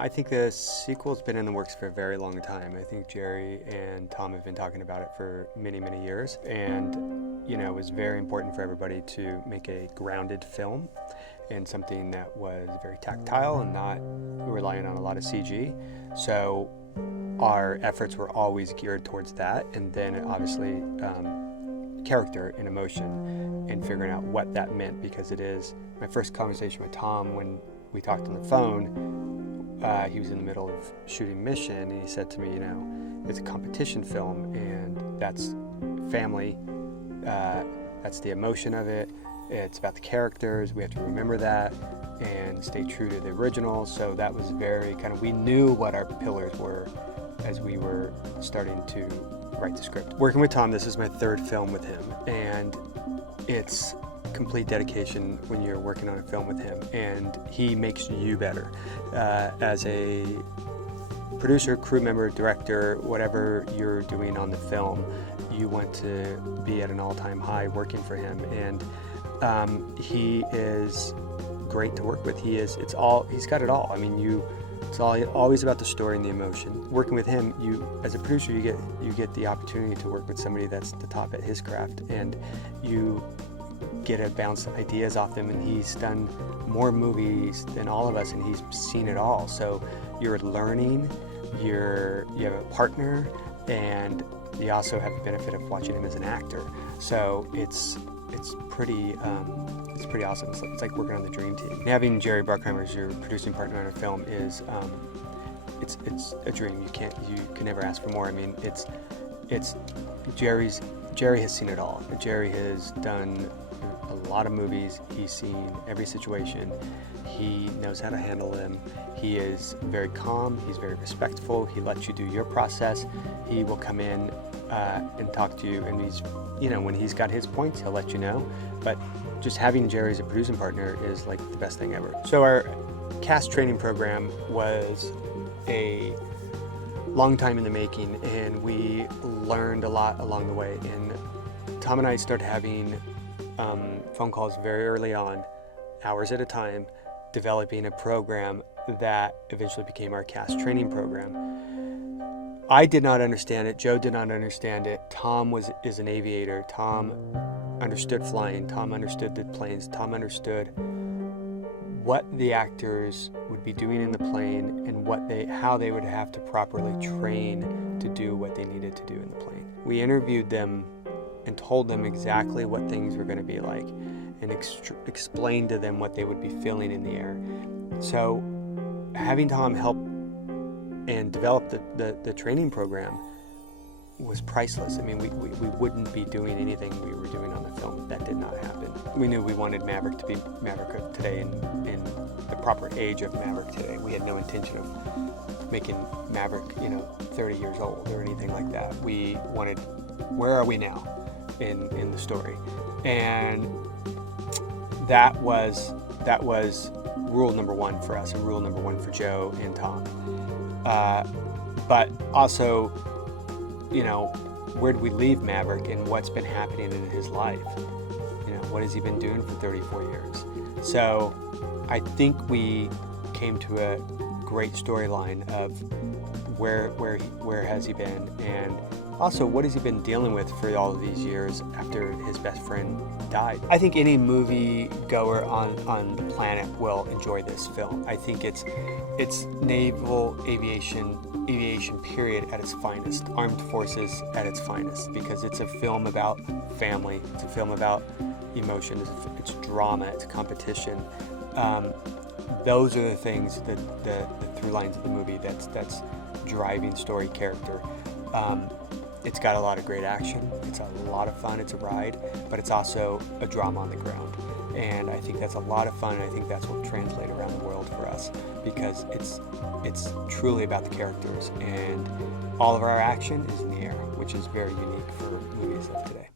I think the sequel's been in the works for a very long time. I think Jerry and Tom have been talking about it for many, many years. And, it was very important for everybody to make a grounded film and something that was very tactile and not relying on a lot of CG. So our efforts were always geared towards that. And then obviously character and emotion and figuring out what that meant, because it is my first conversation with Tom when we talked on the phone. He was in the middle of shooting Mission, and he said to me, it's a competition film, and that's family, that's the emotion of it, it's about the characters, we have to remember that and stay true to the original. So that was very we knew what our pillars were as we were starting to write the script. Working with Tom, this is my third film with him, and it's complete dedication when you're working on a film with him, and he makes you better as a producer, crew member, director, whatever you're doing on the film. You want to be at an all-time high working for him, and he is great to work with. He's got it all. It's always about the story and the emotion. Working with him, as a producer, you get the opportunity to work with somebody that's the top at his craft, and you get to bounce ideas off him. And he's done more movies than all of us, and he's seen it all. So you're learning. You have a partner, and you also have the benefit of watching him as an actor. So it's pretty awesome. It's like working on the dream team. And having Jerry Bruckheimer as your producing partner on a film is it's a dream. You can never ask for more. Jerry has seen it all. Jerry has done a lot of movies. He's seen every situation. He knows how to handle them. He is very calm. He's very respectful. He lets you do your process. He will come in and talk to you, and when he's got his points, he'll let you know. But just having Jerry as a producing partner is like the best thing ever. So our cast training program was a long time in the making, and we learned a lot along the way. And Tom and I started having phone calls very early on, hours at a time, developing a program that eventually became our cast training program. I did not understand it. Joe did not understand it. Tom is an aviator. Tom understood flying. Tom understood the planes. Tom understood what the actors would be doing in the plane and how they would have to properly train to do what they needed to do in the plane. We interviewed them and told them exactly what things were going to be like, and explained to them what they would be feeling in the air. So having Tom help and develop the training program was priceless. We wouldn't be doing anything we were doing on the film. That did not happen. We knew we wanted Maverick to be Maverick of today, and in the proper age of Maverick today. We had no intention of making Maverick 30 years old or anything like that. We wanted, where are we now in the story? And that was rule number one for us, and rule number one for Joe and Tom. But also, where did we leave Maverick, and what's been happening in his life? What has he been doing for 34 years? So I think we came to a great storyline of where has he been, and also what has he been dealing with for all of these years after his best friend died. I think any movie goer on the planet will enjoy this film. I think it's naval aviation period at its finest, armed forces at its finest, because it's a film about family, it's a film about emotion, it's drama, it's competition. Those are the things that the through lines of the movie that's driving story, character. It's got a lot of great action, it's a lot of fun, it's a ride, but it's also a drama on the ground. And I think that's a lot of fun, and I think that's what translates around the world for us, because it's truly about the characters, and all of our action is in the air, which is very unique for movies of today.